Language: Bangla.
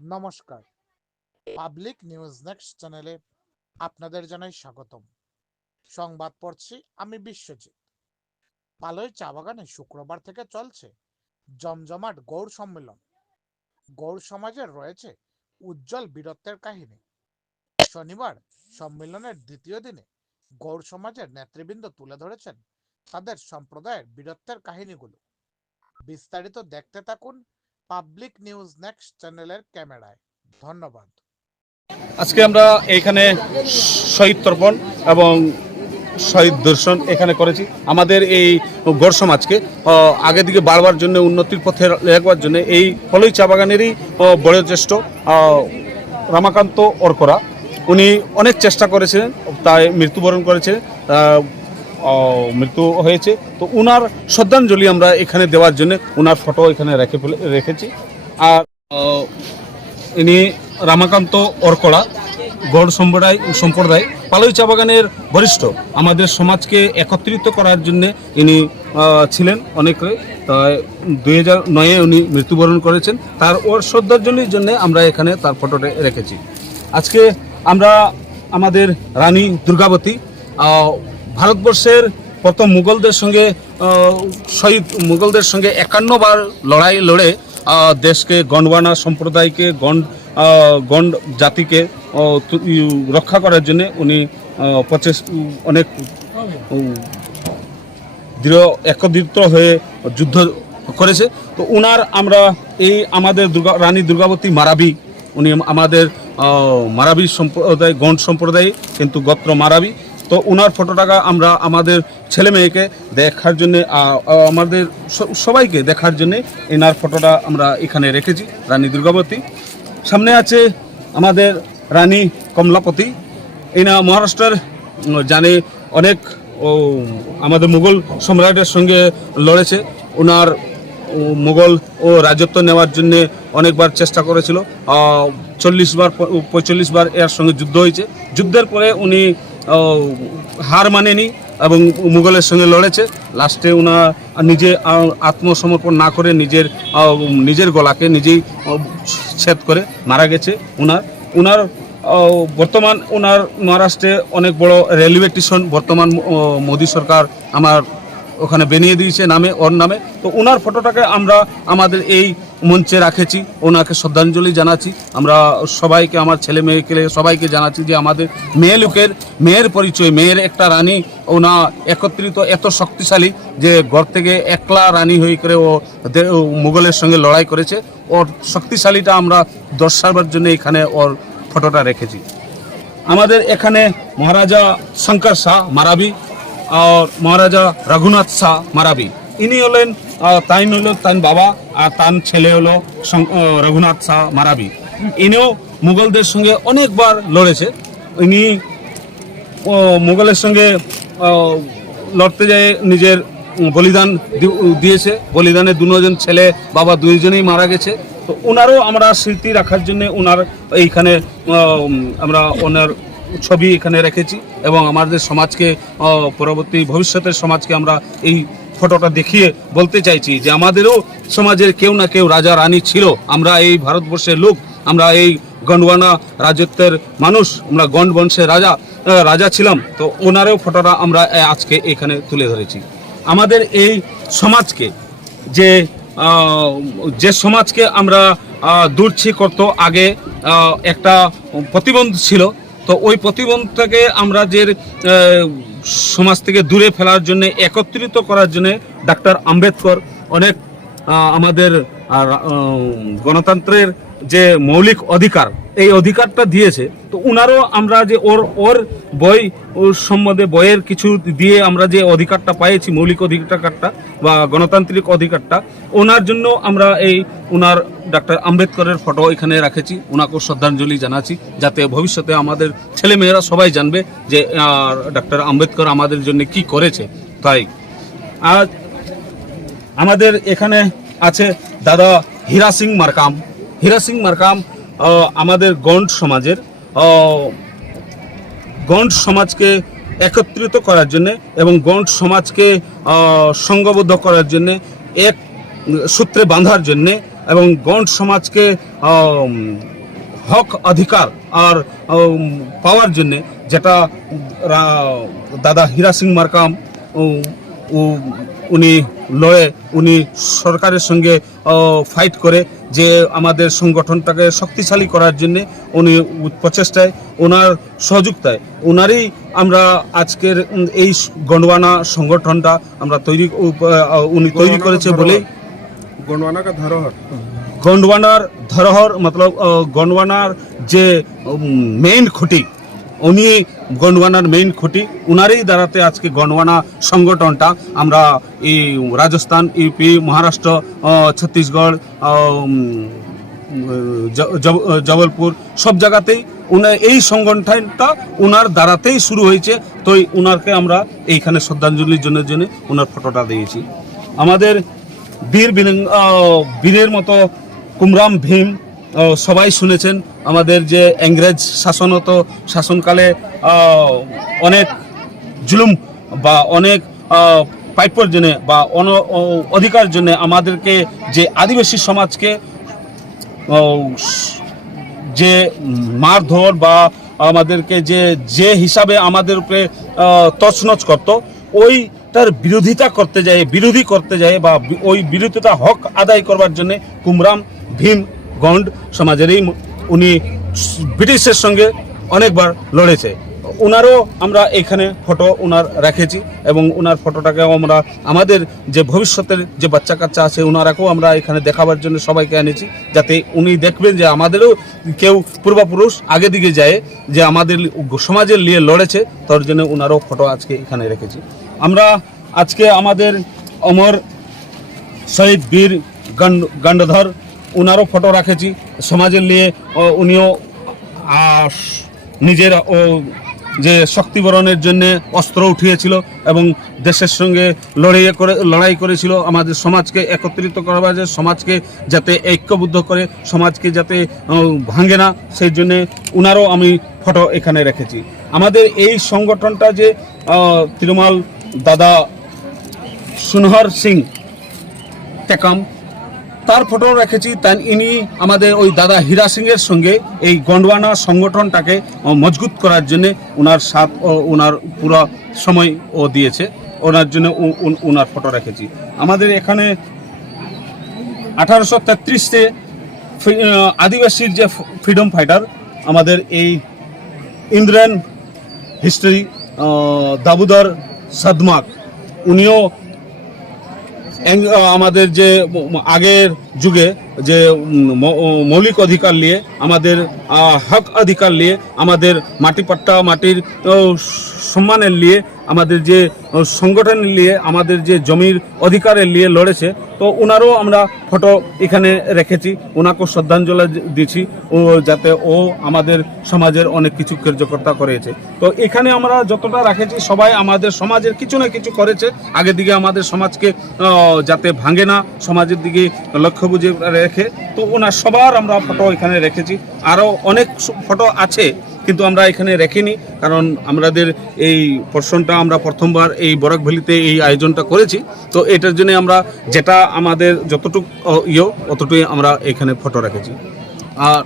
নমস্কার। পাবলিক নিউজ নেক্সট চ্যানেলে আপনাদের জানাই স্বাগতম। সংবাদ পড়ছি আমি বিশ্বজিৎ। পালই চা বাগানে শুক্রবার থেকে চলছে জমজমাট গৌড় সম্মেলন। গৌড় সমাজের রয়েছে উজ্জ্বল বীরত্বের কাহিনী। শনিবার সম্মেলনের দ্বিতীয় দিনে গৌড় সমাজের নেতৃবৃন্দ তুলে ধরেছেন তাদের সম্প্রদায়ের বীরত্বের কাহিনীগুলো। বিস্তারিত দেখতে থাকুন পাবলিক নিউজ নেক্সট চ্যানেলের ক্যামেরায়। ধন্যবাদ। আজকে আমরা এইখানে শহীদ তর্পণ এবং শহীদ দর্শন এখানে করেছি। আমাদের এই গড় সমাজকে আগে দিকে বাড়বার জন্য, উন্নতির পথে রাখবার জন্য এই ফলই চা বাগানেরই বয়োজ্যেষ্ঠ রামাকান্ত অরকরা উনি অনেক চেষ্টা করেছিলেন, তাই মৃত্যুবরণ করেছিলেন, মৃত্যু হয়েছে। তো উনার শ্রদ্ধাঞ্জলি আমরা এখানে দেওয়ার জন্য উনার ফটো এখানে রেখেছি। আর ইনি রামাকান্ত অরকড়া গড় সম্প্রদায় পালই চা বাগানের বরিষ্ঠ। আমাদের সমাজকে একত্রিত করার জন্য ইনি ছিলেন অনেক। 2009-এ উনি মৃত্যুবরণ করেছেন। তার ওর শ্রদ্ধাঞ্জলির জন্য আমরা এখানে তার ফটোটা রেখেছি। আজকে আমরা আমাদের রানী দুর্গাবতী ভারতবর্ষের প্রথম মুঘলদের সঙ্গে 51 বার লড়াই লড়ে দেশকে গন্ডওয়ানা সম্প্রদায়কে গন্ড জাতিকে রক্ষা করার জন্য উনি অনেক দৃঢ় একত্রিত হয়ে যুদ্ধ করেছে। তো উনার আমরা আমাদের রানী দুর্গাবতী মারাবি, উনি আমাদের মারাবি সম্প্রদায়, গন্ড সম্প্রদায়, কিন্তু গোত্র মারাবি। তো উনার ফটোটাকে আমরা আমাদের ছেলে মেয়েকে দেখার জন্যে, আমাদের সবাইকে দেখার জন্যে এনার ফটোটা আমরা এখানে রেখেছি। রানী দুর্গাবতী সামনে আছে আমাদের রানী কমলাপতি। এনা মহারাষ্ট্রের জানে অনেক আমাদের মুঘল সম্রাটের সঙ্গে লড়েছে। ওনার মুঘল রাজত্ব নেওয়ার জন্য অনেকবার চেষ্টা করেছিল। 45 বার এর সঙ্গে যুদ্ধ হয়েছে। যুদ্ধের পরে উনি হার মানেনি এবং মুঘলের সঙ্গে লড়েছে। লাস্টে উনার নিজে আত্মসমর্পণ না করে নিজের গলাকে নিজেই ছেদ করে মারা গেছে। উনার বর্তমান ওনার মহারাষ্ট্রে অনেক বড় রেলওয়ে স্টেশন বর্তমান মোদী সরকার আমার ওখানে বানিয়ে দিয়েছে ওর নামে। তো ওনার ফটোটাকে আমরা আমাদের এই মঞ্চে রাখেছি, ওনাকে শ্রদ্ধাঞ্জলি জানাচ্ছি। আমরা সবাইকে, আমার ছেলে মেয়েকে সবাইকে জানাচ্ছি যে আমাদের মেয়ের পরিচয়, মেয়ের একটা রানী, ওনা একত্রিত এত শক্তিশালী যে ঘর থেকে একলা রানী হয়ে করে ও মুঘলের সঙ্গে লড়াই করেছে। ওর শক্তিশালীটা আমরা দর্শাবার জন্য এখানে ওর ফটোটা রেখেছি। আমাদের এখানে মহারাজা শঙ্কর শাহ মারাবি আর মহারাজা রঘুনাথ শাহ মারাবি, ইনি হলেন তাইন বাবা, আর তার ছেলে হলো রঘুনাথ শাহ মারাবি। ইনিও মুঘলদের সঙ্গে অনেকবার লড়েছে। ইনি মুঘলের সঙ্গে লড়তে যায় নিজের বলিদান দিয়েছে। বলিদানে দুজন ছেলে বাবা দুইজনেই মারা গেছে। তো ওনারও আমরা স্মৃতি রাখার জন্য ওনার এইখানে আমরা ওনার ছবি এখানে রেখেছি এবং আমাদের সমাজকে, পরবর্তী ভবিষ্যতের সমাজকে আমরা এই ফটোটা দেখিয়ে বলতে চাইছি যে আমাদেরও সমাজের কেউ না কেউ রাজা রানী ছিল। আমরা এই ভারতবর্ষের লোক, আমরা এই গন্ডওয়ানা রাজত্বের মানুষ, আমরা গন্ড বংশের রাজা ছিলাম। তো ওনারও ফটোটা আমরা আজকে এখানে তুলে ধরেছি। আমাদের এই সমাজকে যে সমাজকে আমরা দূরছি করতো আগে, একটা প্রতিবন্ধ ছিল। তো ওই প্রতিবন্ধটাকে আমরা যে সমাজ থেকে দূরে ফেলার জন্য, একত্রিত করার জন্য ডাক্তার আম্বেদকর অনেক আমাদের গণতন্ত্রের যে মৌলিক অধিকার, এই অধিকারটা দিয়েছে। তো উনারও আমরা যে ওর বই সম্বন্ধে বইয়ের কিছু দিয়ে আমরা যে অধিকারটা পাইছি, মৌলিক অধিকারটা বা গণতান্ত্রিক অধিকারটা, ওনার জন্য আমরা উনার ডাক্তার আম্বেদকরের ফটো এখানে রাখেছি। ওনাকেও শ্রদ্ধাঞ্জলি জানাচ্ছি, যাতে ভবিষ্যতে আমাদের ছেলেমেয়েরা সবাই জানবে যে ডাক্তার আম্বেদকর আমাদের জন্য কি করেছে। তাই আজ আমাদের এখানে আছে দাদা হীরা সিং মারকাম। আমাদের গন্ড সমাজকে একত্রিত করার জন্য এবং গন্ড সমাজকে সংঘবদ্ধ করার জন্য, এক সূত্রে বাঁধার জন্য এবং গন্ড সমাজকে হক অধিকার আর পাওয়ার জন্যে যেটা দাদা হীরা সিং মার্কাম উনি লড়ে, উনি সরকারের সঙ্গে ফাইট করে যে আমাদের সংগঠনটাকে শক্তিশালী করার জন্যে উনি প্রচেষ্টায়, ওনার সহযোগিতায়, ওনারই আমরা আজকের এই গন্ডওয়ানা সংগঠনটা আমরা উনি তৈরি করেছে বলেই গন্ডওয়ানার ধরোহর মতলব গন্ডওয়ানার যে মেইন খুঁটি, উনি গন্ডওয়ানার মেইন খুঁটি, উনারই দ্বারাতে আজকে গন্ডওয়ানা সংগঠনটা আমরা এই রাজস্থান, ইউপি, মহারাষ্ট্র, ছত্তিশগড়, জবলপুর সব জায়গাতেই এই সংগঠনটা ওনার দ্বারাতেই শুরু হয়েছে। তো ওনারকে আমরা এইখানে শ্রদ্ধাঞ্জলির জন্য ওনার ফটোটা দিয়েছি। আমাদের বীরের মতো কুমরাম ভীম সবাই শুনেছেন। আমাদের যে ইংরেজ শাসনকালে অনেক জুলুম বা অনেক পাইপের জন্য বা অধিকার জন্য আমাদেরকে যে আদিবাসী সমাজকে যে মারধর বা আমাদেরকে যে হিসাবে আমাদের উপরে তছনছ করতো, ওইটার বিরোধী করতে যায় বা ওই বিরোধিতা হক আদায় করবার জন্য কুমরাম ভীম গন্ড সমাজেরই উনি ব্রিটিশের সঙ্গে অনেকবার লড়েছে। ওনারও আমরা এখানে ফটো ওনার রেখেছি এবং ওনার ফটোটাকে আমরা আমাদের যে ভবিষ্যতের যে বাচ্চা কাচ্চা আছে ওনারাকেও আমরা এখানে দেখাবার জন্য সবাইকে এনেছি, যাতে উনি দেখবেন যে আমাদেরও কেউ পূর্বপুরুষ আগে দিকে যায় যে আমাদের সমাজের নিয়ে লড়েছে, তার জন্য ওনারও ফটো আজকে এখানে রেখেছি। আমরা আজকে আমাদের অমর শহীদ বীর গণ্ডধর ওনারও ফটো রাখেছি সমাজের নিয়ে। উনিও নিজের যে শক্তিবরণের জন্য অস্ত্র উঠিয়েছিল এবং দেশের সঙ্গে লড়াই করেছিল আমাদের সমাজকে একত্রিত করবার, যে সমাজকে যাতে ঐক্যবদ্ধ করে, সমাজকে যাতে ভাঙে না, সেই জন্যে ওনারও আমি ফটো এখানে রেখেছি। আমাদের এই সংগঠনটা যে তিরুমাল দাদা সুনহর সিং টেকাম, তার ফটো রেখেছি। তাই ইনি আমাদের ওই দাদা হীরা সিংয়ের সঙ্গে এই গন্ডওয়ানা সংগঠনটাকে মজবুত করার জন্যে ওনার সাথ ও ওনার পুরো সময় ও দিয়েছে, ওনার জন্য ওনার ফটো রেখেছি। আমাদের এখানে 1833-এ আদিবাসীর যে ফ্রিডম ফাইটার আমাদের এই ইন্দ্রেন হিস্ট্রি দাবুদার সাদমাক, উনিও আমাদের যে আগের যুগে যে মৌলিক অধিকার নিয়ে, আমাদের হক অধিকার নিয়ে, আমাদের মাটিপাট্টা মাটির সম্মানের নিয়ে, আমাদের যে সংগঠন নিয়ে, আমাদের যে জমির অধিকারের নিয়ে লড়েছে, তো ওনারও আমরা ফটো এখানে রেখেছি। ওনাকেও শ্রদ্ধাঞ্জলি দিচ্ছি, ও যাতে ও আমাদের সমাজের অনেক কিছু কার্যকর্তা করেছে। তো এখানে আমরা যতটা রেখেছি সবাই আমাদের সমাজের কিছু না কিছু করেছে আগের দিকে, আমাদের সমাজকে যাতে ভাঙে না, সমাজের দিকে লক্ষ্য বুঝে রেখে, তো ওনার সবার আমরা ফটো এখানে রেখেছি। আরও অনেক ফটো আছে কিন্তু আমরা এখানে রেখিনি, কারণ আমাদের এই পোর্শনটা আমরা প্রথমবার এই বরাক ভ্যালিতে এই আয়োজনটা করেছি। তো এটার জন্য আমরা যেটা আমাদের যতটুকু অতটুকুই আমরা এখানে ফটো রেখেছি। আর